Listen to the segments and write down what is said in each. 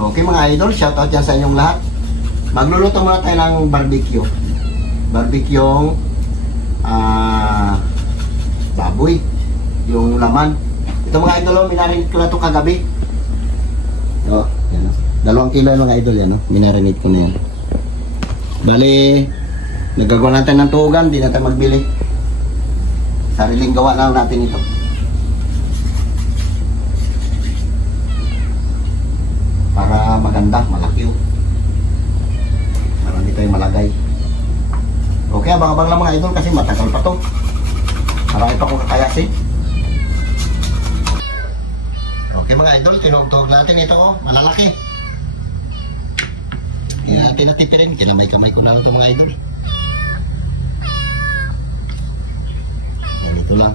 Okay mga idol, shoutout dyan sa inyong lahat. Magluluto muna tayo ng barbecue. Barbecue baboy. Yung laman. Ito mga idol, minarinate ko na ito kagabi. Yan, 2 kilo yung mga idol yan. Minarinate ko na yan. Bali, nagagawa natin ng tuhugan, di natin magbili. Sariling gawa lang natin ito. Para maganda, malaki oh. Marami tayong malagay. Okay, abang-abang lang mga idol kasi matagal pa to. Marami pa kong kakayasin. Okay mga idol, tinuog-tuog natin ito oh, malalaki. Hindi natin natipirin, kinamay-kamay ko na lang ito mga idol. Ganito lang.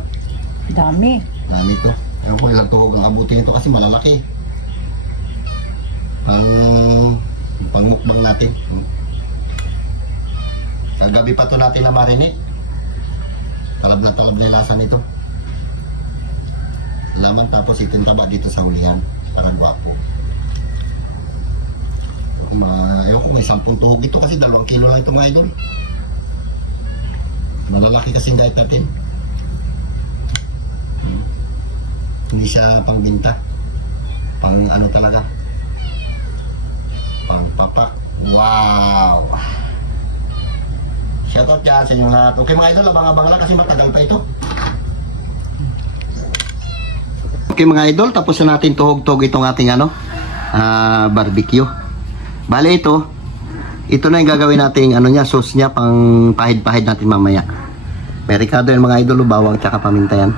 Dami. Dami ito. Pero kung ilang tuhog ang abutin ito kasi malalaki. Pangmukbang natin. Kagabi pa ito natin na marinate. Talab na yung lasa nito. Laman tapos itintaba dito sa ulihan. Para gwapo. Ayaw ko may 10 tuhog ito kasi 2 kilo lang ito mga idol. Malalaki kasi ang diet natin. Hindi siya pangbinta. Pang ano talaga. Pangpapak. Wow! Shoutout dyan sa inyong lahat. Okay mga idol, abang-abang lang kasi matagal pa ito. Okay mga idol, tapos na natin tuhog-tuhog itong ating barbecue. Bale ito na yung gagawin natin sauce niya, pang pahid-pahid natin mamaya. Merikado yung mga idol, bawang tsaka paminta yan.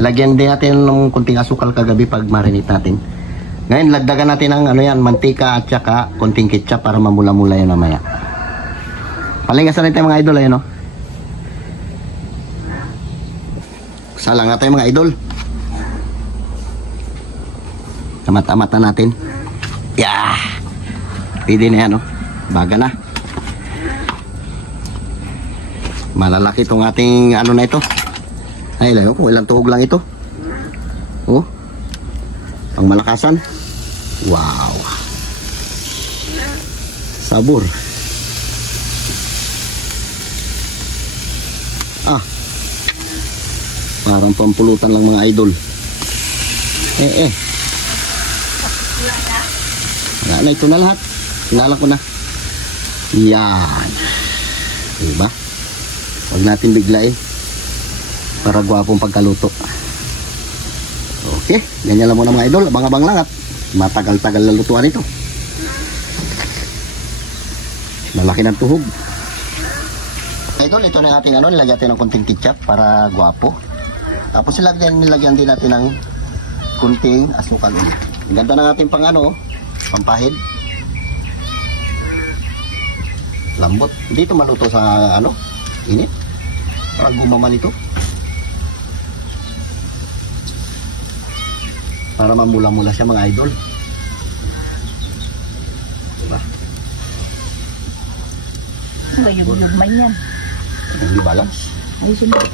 Lagyan din natin ng kunting asukal kagabi pag marinate natin. Ngayon, lagdagan natin ng mantika at saka konting ketchup para mamula-mula yun mamaya. Palingasan natin mga idol, ayun o. Salang natin mga idol. Tamat-amatan natin. Yeah! Pwede na yan o. Baga na. Malalaki itong ating na ito. Ay, lang kung ilang tuhog lang ito. Oh. Ang malakasan. Wow. Sabor. Parang pampulutan lang mga idol. Wala na, ito na lahat. Sinala ko na. Yan. Diba? Huwag natin biglain. Para gwapong pagkaluto. Okay, ganyan lang muna mga idol. Abang-abang lang at matagal-tagal na lutuan ito. Malaki ng tuhog. Idol, ito na ating nilagyan natin ng kunting ketchup para gwapo. Tapos nilagyan din natin ng kunting asukal ulit. Ang ganda ng ating pampahid. Lambot. Dito maluto sa init. Para gumaman ito. Para mamula-mula siya mga idol. Diba? Mayug-yug man yan. Hindi balance. Ay, sunod.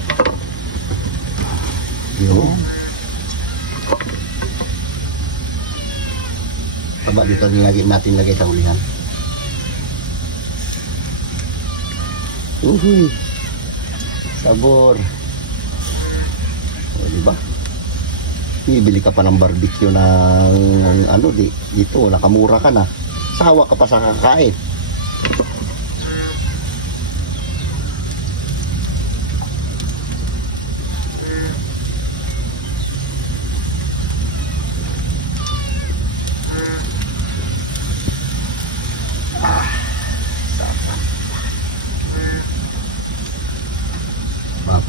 Yun. Taba dito natin lagay sa ulihan. Sabor. O, diba? Bibili ka pa ng barbecue ng dito, nakamura ka na. Sawa ka pa sa kakain.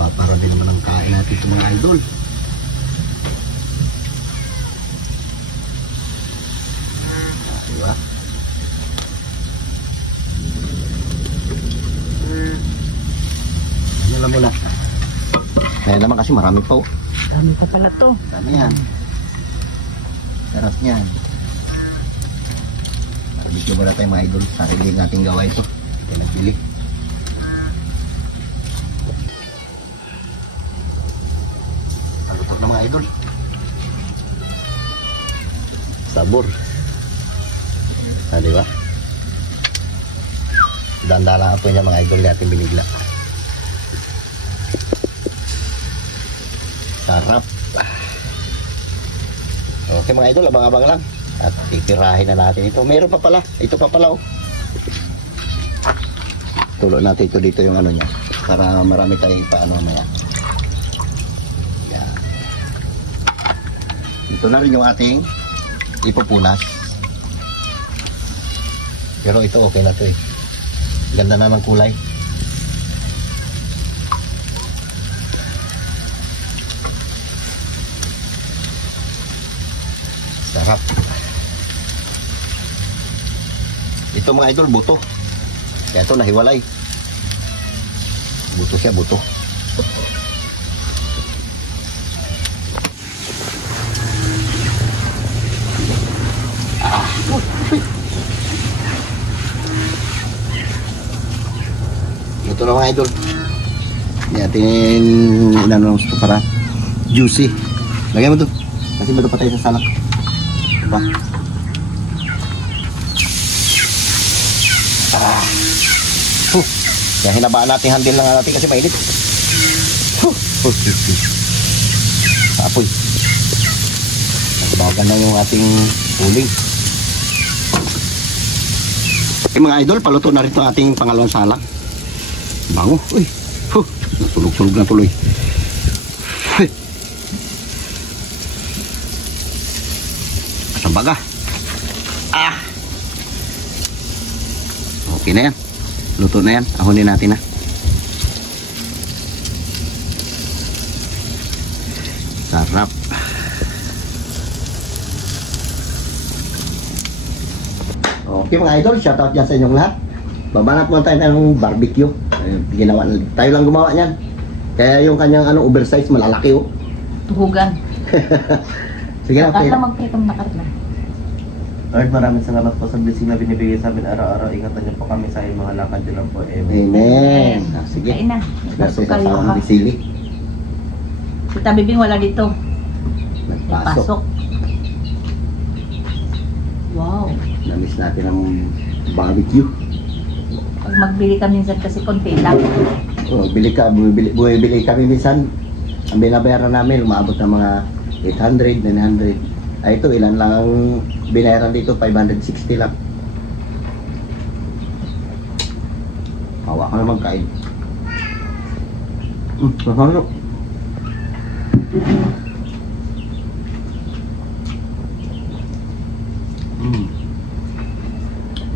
Para din naman ang kain natin sa mga idol. Diba? Ano lang muna. Kaya naman kasi marami pa oh. Dami pa pala to. Dami yan. Sarap yan. Barbecue muna tayo mga idol. Sarili natin gawa ito. Kaya nagpili. Palutok na mga idol. Sabor. Ah, di ba? Danda lang ito niya mga idol natin binigla. Sarap. Okay mga idol, abang-abang lang. At titirahin na natin ito. Meron pa pala. Ito pa pala oh. Tulo natin ito dito yung ano niya. Para marami tayong paano na yan. Yan. Ito na rin yung ating ipupunas. Pero ito okay na ito eh. Ganda na ng kulay. Sarap. Ito mga idol, buto. Kaya ito nahiwalay. Buto siya, buto. Ito na mga idol. Yatin inano gusto para juicy. Lagyan mo to. Kasi meron pa tayo sa salak. Diba? Kaya hinabaan natin handle lang natin kasi mainit. Sa apoy. Nagbawagan na yung ating uling. Mga idol, paluto na rin ito ating pangalawang salak. Bango. Uy. Sulog-sulog na tuloy. Kasambaga. Okay na yan. Luto na yan. Ahonin natin na. Sarap. Okay mga idol, shoutout dyan sa inyong lahat. Babanat mo tayo ng barbecue. Ginawa, tayo lang gumawa niyan. Kaya yung kanyang oversize malalaki oh. Tuhugan. Sige na, okay. Kaya magpritong nakatla. Lord, maraming salamat po sa blessing na binibigay sa amin araw-araw. Ingatan niyo po kami sa mga lakad niyo lang po. Amen. Amen. Sige. Kain na. Kasi sa Pasok kayo sawang ka. bisili. Si Tabibing wala dito. Nagpasok. Pasok. Wow. Namiss natin ang barbecue. Pag magbili ka minsan kasi konti lang. Bumibili kami minsan. Ang binabayaran namin, umabot ng mga 800, 900. Ay ito, ilan lang ang binayaran dito? 560 lang. Hawa ka naman kain. Masarap.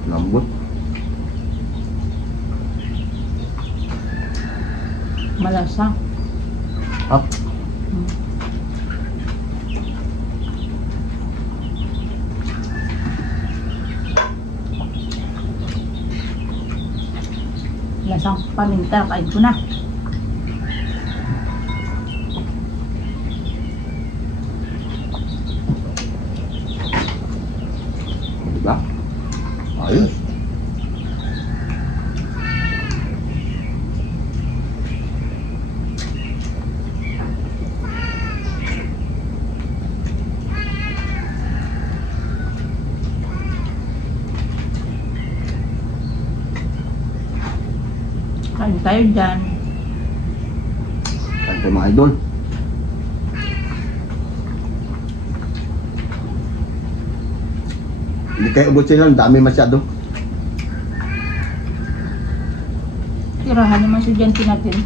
Lambot. Malasa. Up. Lasang paminta. Kain ko na. Diba? Ayos. Kain tayo dyan. Kain tayo mga idol. Hindi kayo ubusin lang, dami masyado. Tirahan naman si Janty natin.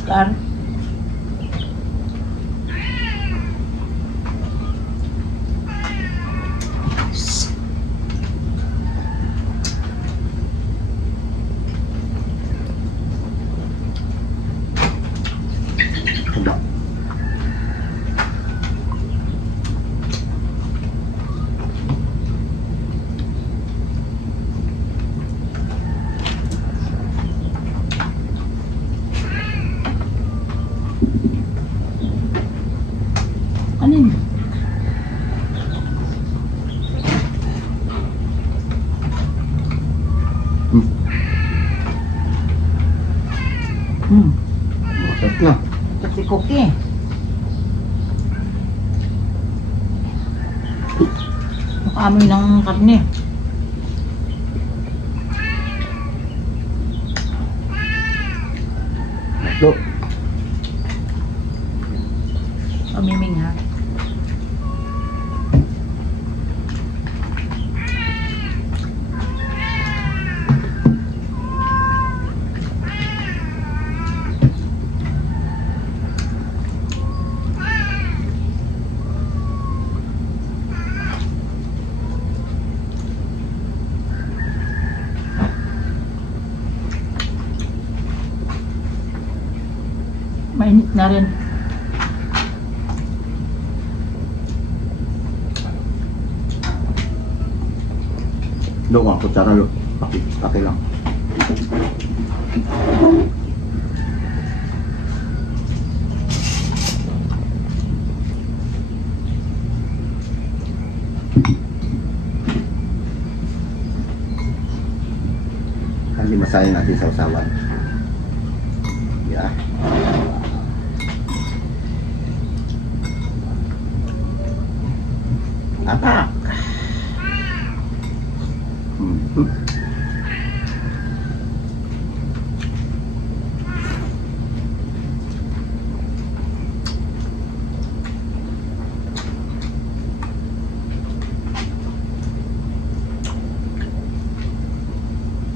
Star. Diba? Masarap na. Kasi cookie. Nakaamoy ng karne. Ito. Pamiming ha. Mainit na rin. Doon nga, kutsara lo. Paki lang. Hindi masayang natin sa usawan. Yeah. Atak!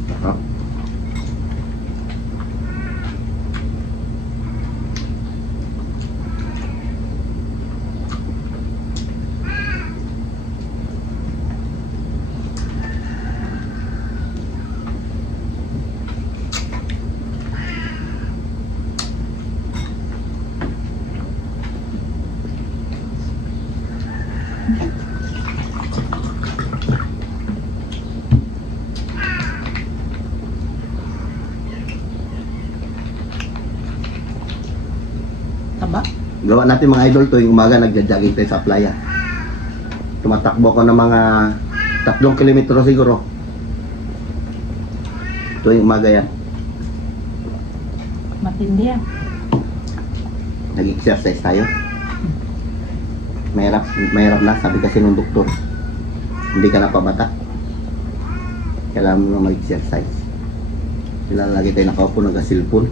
Sarap. Taba. Gawa natin mga idol tuwing umaga nagja-jogging tayo sa playa. Tumatakbo ko ng mga 3 kilometro siguro. Tuwing umaga yan. Matindi yan. Nag-exercise tayo. Mahirap na, sabi kasi nung doktor. Hindi ka na pabata. Kailangan mo na mag-exercise. Kailangan lagi tayo nakaupo, nag-asilpon.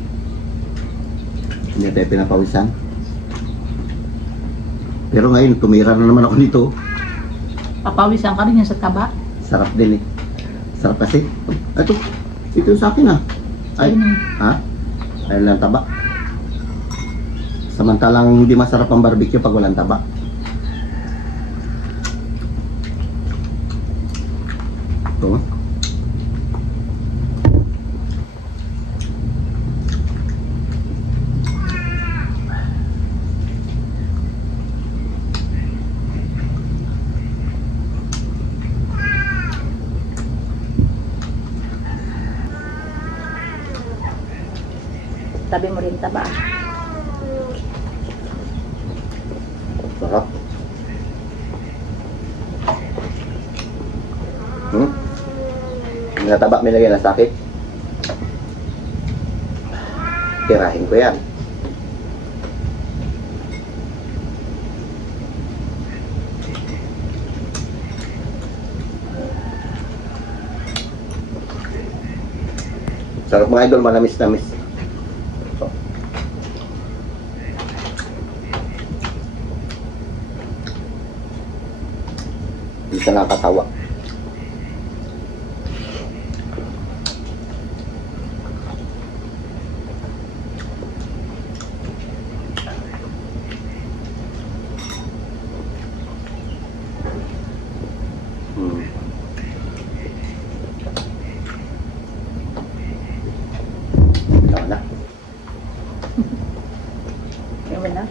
Hindi tayo pinapawisan. Pero ngayon, tumira na naman ako dito. Papawisan ka rin yan sa taba. Sarap din eh. Sarap kasi. Ito sa akin ah. Ay, ha? Ay lang taba. Samantalang hindi masarap ang barbecue pag walang taba. Ito. Tabi mo rin taba. Sarap. Nataba, may lagyan na sakit. Tirahin ko yan. Sarap mga idol, manamis-namis. Hindi ka nakakatawa. Tama na. Ewan na.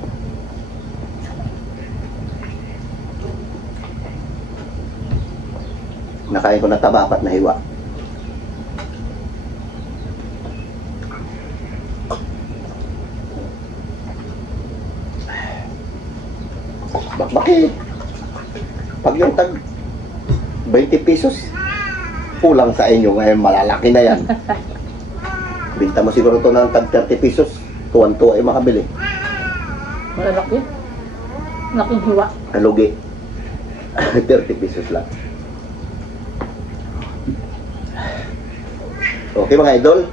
Nakain ko na taba, 4 na hiwa. Bakit? Pag yung tag 20 pesos, kulang sa inyo ngayon, malalaki na yan. Binta mo siguro ito ng tag 30 pesos. Tuwan-tuwa ay makabili. Malalaki. Laking hiwa. Kalugi. 30 pesos lang. Okay mga idol.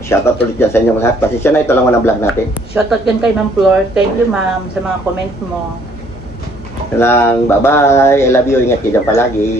Shoutout ulit dyan sa inyo lahat. Pasensya na, ito lang ang vlog natin. Shoutout yan kay Ma'am Flor. Thank you, ma'am, sa mga comment mo. Ito lang. Bye-bye. I love you. Ingat kayo dyan palagi.